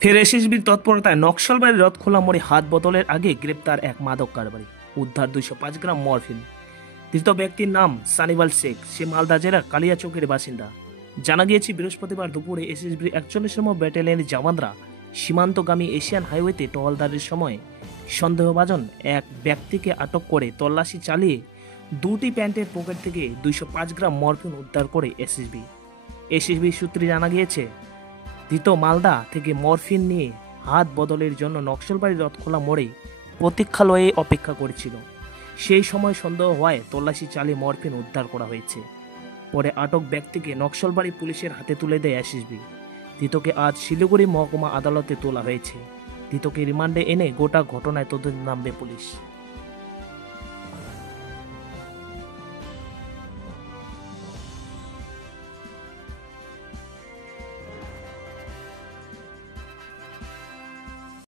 ফের এসএসবির তৎপরতায় নকশালবাড়ির রথখোলা মোড়ে হাত বদলের আগে গ্রেপ্তার এক মাদক কারবারি। উদ্ধার 205 গ্রাম মরফিন। ধৃত ব্যক্তির নাম সানিবাল শেখ। সে মালদা জেলার কালিয়াচকের বাসিন্দা। জানা গিয়েছে বৃহস্পতিবার দুপুরে এসএসবির 41 ব্যাটালিয়নের জওয়ানরা সীমান্তগামী এশিয়ান হাইওয়েতে টহলদারির সময় সন্দেহভাজন এক ব্যক্তিকে আটক করে তল্লাশি চালিয়ে দুটি প্যান্টের পকেট থেকে 205 গ্রাম মরফিন উদ্ধার করে এসএসবি সূত্রে জানা গিয়েছে, ধৃত মালদা থেকে মরফিন নিয়ে হাত বদলের জন্য নকশালবাড়ির রথখোলা মোড়ে প্রতীক্ষালয়ে অপেক্ষা করেছিল। সেই সময় সন্দেহ হওয়ায় তল্লাশি চালিয়ে মরফিন উদ্ধার করা হয়েছে। পরে আটক ব্যক্তিকে নকশালবাড়ি পুলিশের হাতে তুলে দেয় এসএসবি। ধৃতকে আজ শিলিগুড়ি মহকুমা আদালতে তোলা হয়েছে। ধৃতকে রিমান্ডে এনে গোটা ঘটনায় তদন্তে নামবে পুলিশ।